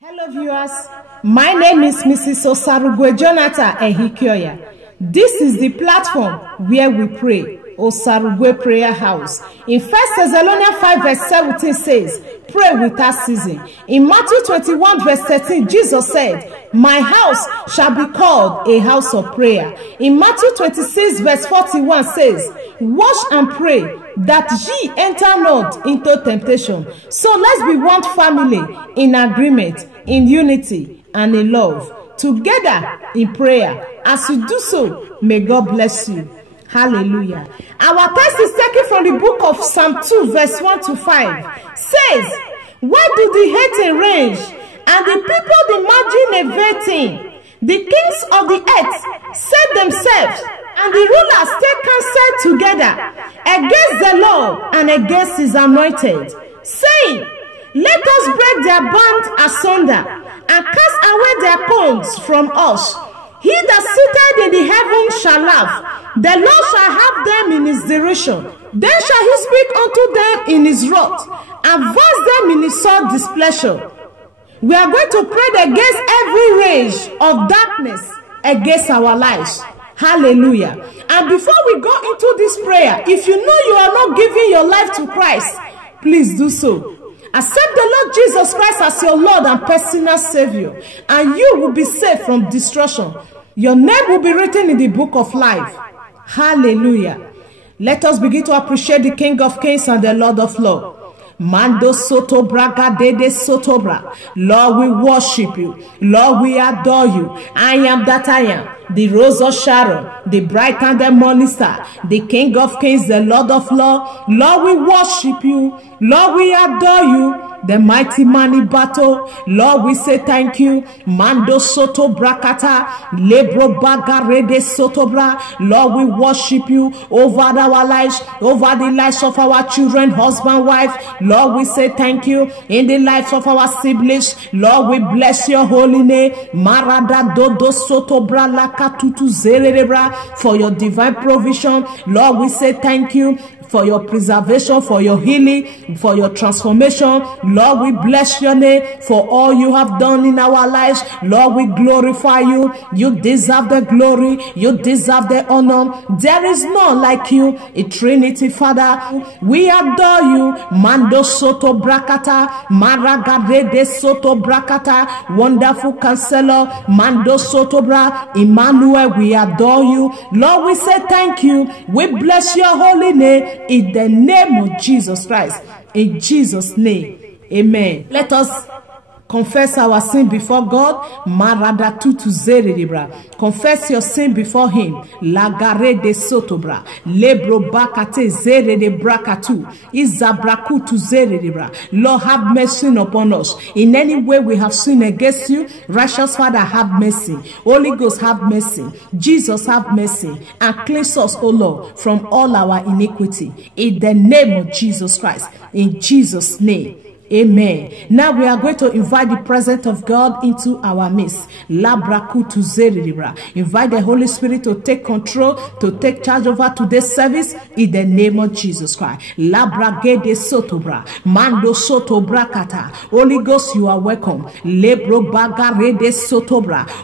Hello viewers, my name is Mrs. Osarugwe Jonathan Ehikioya. This is the platform where we pray, Osarugwe Prayer House. In 1 Thessalonians 5 verse 17 says, pray without ceasing. In Matthew 21 verse 13, Jesus said, my house shall be called a house of prayer. In Matthew 26 verse 41 says, watch and pray that ye enter not into temptation. So let's be one family in agreement, in unity, and in love, together in prayer. As you do so, may God bless you. Hallelujah. Our text is taken from the book of Psalm 2 verse 1 to 5. Says, why do the hating rage, and the people imagine a vain thing? The kings of the earth set themselves, and the rulers take counsel together against the Lord and against his anointed, saying, let us break their band asunder, and cast away their bonds from us. He that sitteth in the heavens shall laugh. The Lord shall have them in his derision. Then shall he speak unto them in his wrath, and verse them in his sore displeasure. We are going to pray against every rage of darkness against our lives. Hallelujah. And before we go into this prayer, if you know you are not giving your life to Christ, please do so. Accept the Lord Jesus Christ as your Lord and personal Savior, and you will be saved from destruction. Your name will be written in the book of life. Hallelujah. Let us begin to appreciate the King of Kings and the Lord of Lords. Mando soto braga dede soto bra. Lord, we worship you. Lord, we adore you. I am that I am, the Rose of Sharon, the bright and the morning star, the King of Kings, the Lord of Lords. Lord, we worship you. Lord, we adore you, the mighty man in battle. Lord, we say thank you. Mando soto brakata, lebro baga rede soto bra. Lord, we worship you over our lives, over the lives of our children, husband, wife. Lord, we say thank you in the lives of our siblings. Lord, we bless your holy name. Marada dodo soto bra lakatutu zerebra, for your divine provision. Lord, we say thank you for your preservation, for your healing, for your transformation. Lord, we bless your name for all you have done in our lives. Lord, we glorify you. You deserve the glory. You deserve the honor. There is none like you, a Trinity Father. We adore you. Mando soto brakata, maragadede soto brakata, wonderful counselor, Mando soto bra, Emmanuel, we adore you. Lord, we say thank you. We bless your holy name. In the name of Jesus Christ, in Jesus' name, amen. Let us confess our sin before God. Marada tutu zerebra. Confess your sin before him. Lagare de sotobra. Lebro bakate zere de brakatu. Izabraku tu zerebra. Lord, have mercy upon us. In any way we have sinned against you, righteous Father, have mercy. Holy Ghost, have mercy. Jesus, have mercy. And cleanse us, O Lord, from all our iniquity. In the name of Jesus Christ. In Jesus' name. Amen. Now we are going to invite the presence of God into our midst. Invite the Holy Spirit to take control, to take charge over today's service in the name of Jesus Christ. Mando soto brakata. Holy Ghost, you are welcome.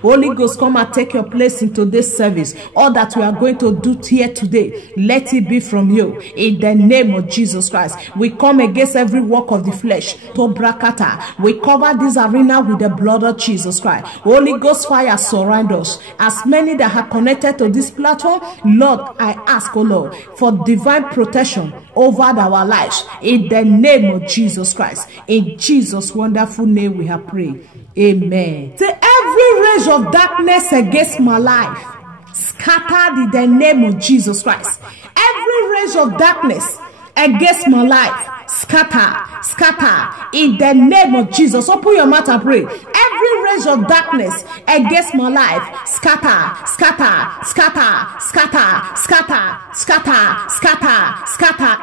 Holy Ghost, come and take your place into this service. All that we are going to do here today, let it be from you in the name of Jesus Christ. We come against every work of the flesh. We cover this arena with the blood of Jesus Christ. Holy Ghost fire surround us. As many that are connected to this platform, Lord, I ask, oh Lord, for divine protection over our lives in the name of Jesus Christ. In Jesus' wonderful name we have prayed. Amen. Say, every rage of darkness against my life, scattered in the name of Jesus Christ. Every rage of darkness against my life, scatter in the name of Jesus. Open your mouth and pray. Every rage of darkness against my life, scatter.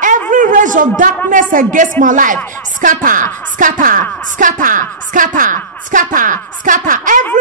Every rage of darkness against my life, scatter. Every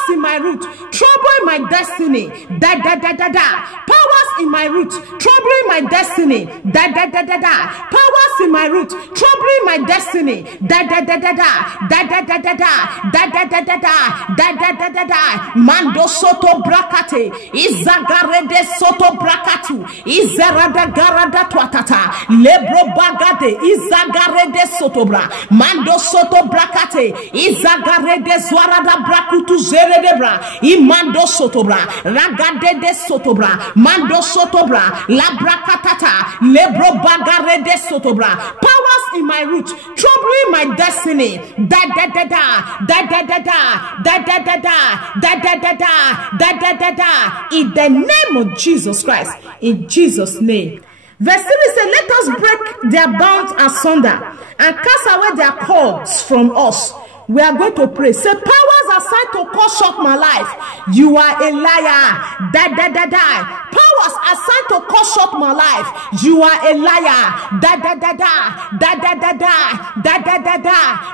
Powers in my root, troubling my destiny. Powers in my root, troubling my destiny. Powers in my root, troubling my destiny. Mando soto brakate, izagarede soto brakatu, izarada garada twatata, lebro bagade, izagarede soto bra, mando soto brakate, izagarede zwarada brakutu zeredebra, imando soto bra, ragade de soto bra, mando soto bra, la brakatata, lebro bagarede soto bra. Powers in my root, troubling my destiny. In the name of Jesus Christ, in Jesus' name. Verse 3 says, let us break their bonds asunder and cast away their cords from us. We are going to pray. Say, powers assigned to cut short my life, you are a liar. Powers assigned to cut short my life, you are a liar.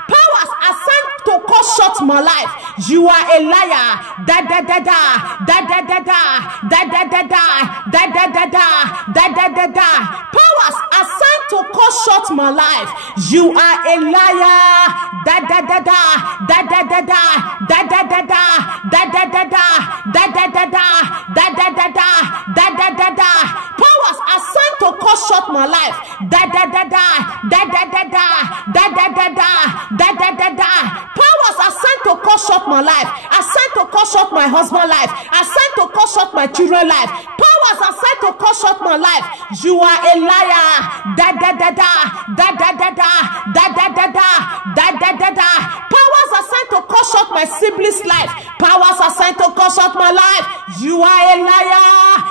Powers assigned to cut short my life, you are a liar. Powers assigned to cut short my life, you are a liar. Powers assigned to cut short my life. Powers assigned to cut short my life, assigned to cut short my husband's life, assigned to cut short my children's life. Powers assigned to cut short my life, you are a liar. Powers assigned to cut short my siblings' life. Powers assigned to cut short my life, you are a liar.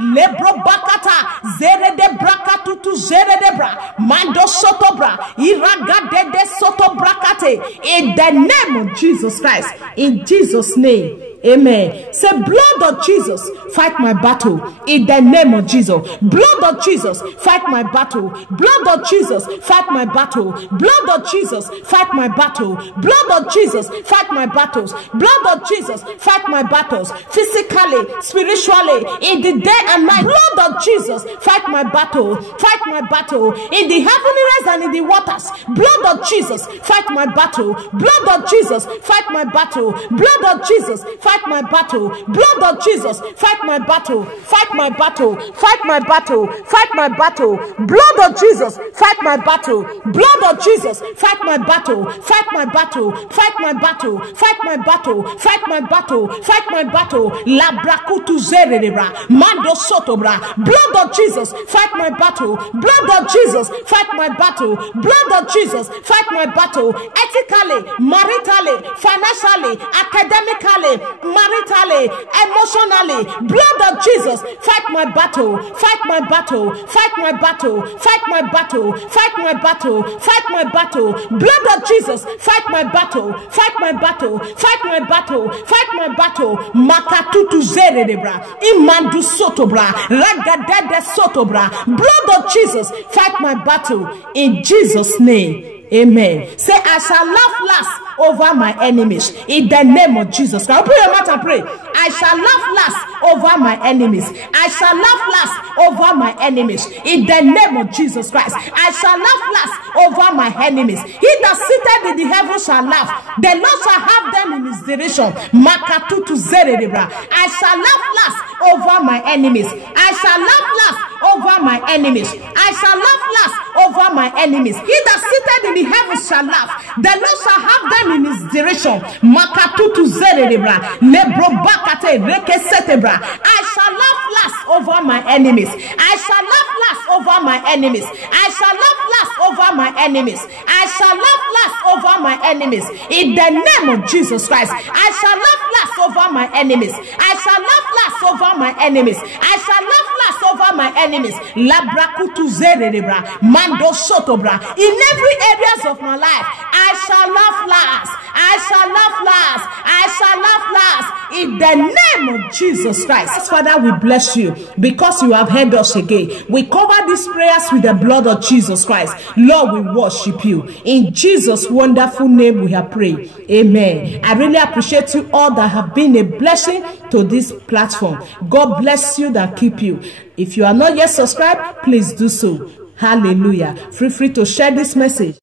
Lebro bakata zere de brakatu tu zere de bra mando soto bra iragade de soto brakate. In the name of Jesus Christ, in Jesus' name. Amen. Say, blood of Jesus, fight my battle. In the name of Jesus. Blood of Jesus, fight my battle. Blood of Jesus, fight my battle. Blood of Jesus, fight my battle. Blood of Jesus, fight my battles. Blood of Jesus, fight my battles. Physically, spiritually, in the day and night. Blood of Jesus, fight my battle. Fight my battle. In the heavenlies and in the waters. Blood of Jesus, fight my battle. Blood of Jesus, fight my battle. Blood of Jesus, fight my battle. Blood of Jesus, fight my battle. Fight my battle. Fight my battle. Fight my battle. Blood of Jesus, fight my battle. Blood of Jesus, fight my battle. Fight my battle. Fight my battle. Fight my battle. Fight my battle. Fight my battle. La brakutu zerebra. Mando sotobra. Blood of Jesus, fight my battle. Blood of Jesus, fight my battle. Blood of Jesus, fight my battle. Ethically, maritally, financially, academically, maritally, emotionally. Blood of Jesus, fight my battle. Fight my battle. Fight my battle. Fight my battle. Fight my battle. Fight my battle. Blood of Jesus, fight my battle. Fight my battle. Fight my battle. Fight my battle. Makatutu zerebra. Imandu sotobra. Ragadede sotobra. Blood of Jesus, fight my battle. In Jesus' name. Amen. Say, I shall laugh last over my enemies. In the name of Jesus. Now put your mouth and pray. I shall laugh last over my enemies. I shall laugh last over my enemies. In the name of Jesus Christ. I shall laugh last over my enemies. He that sitteth in the heavens shall laugh. The Lord shall have them in his direction. Makatutu zeredebra. I shall laugh last over my enemies. I shall laugh last over my enemies. I shall laugh last over my enemies. He that sitteth in the heavens shall laugh. The Lord shall have them in his direction. Makatutu zeredebra. Lebrobakate rekesetebra. I shall laugh last over my enemies. I shall laugh last over my enemies. I shall laugh last over my enemies. I shall laugh last over my enemies. In the name of Jesus Christ. I shall laugh last over my enemies. I shall laugh last over my enemies. I shall laugh last over my enemies. Labrakutu zeredebra. Mando sotobra. In every areas of my life, I shall laugh last. I shall laugh last. I shall laugh last. In the name name of Jesus Christ. Father, we bless you because you have heard us again. We cover these prayers with the blood of Jesus Christ. Lord, we worship you. In Jesus' wonderful name we have prayed. Amen. I really appreciate you all that have been a blessing to this platform. God bless you and keep you. If you are not yet subscribed, please do so. Hallelujah. Feel free to share this message.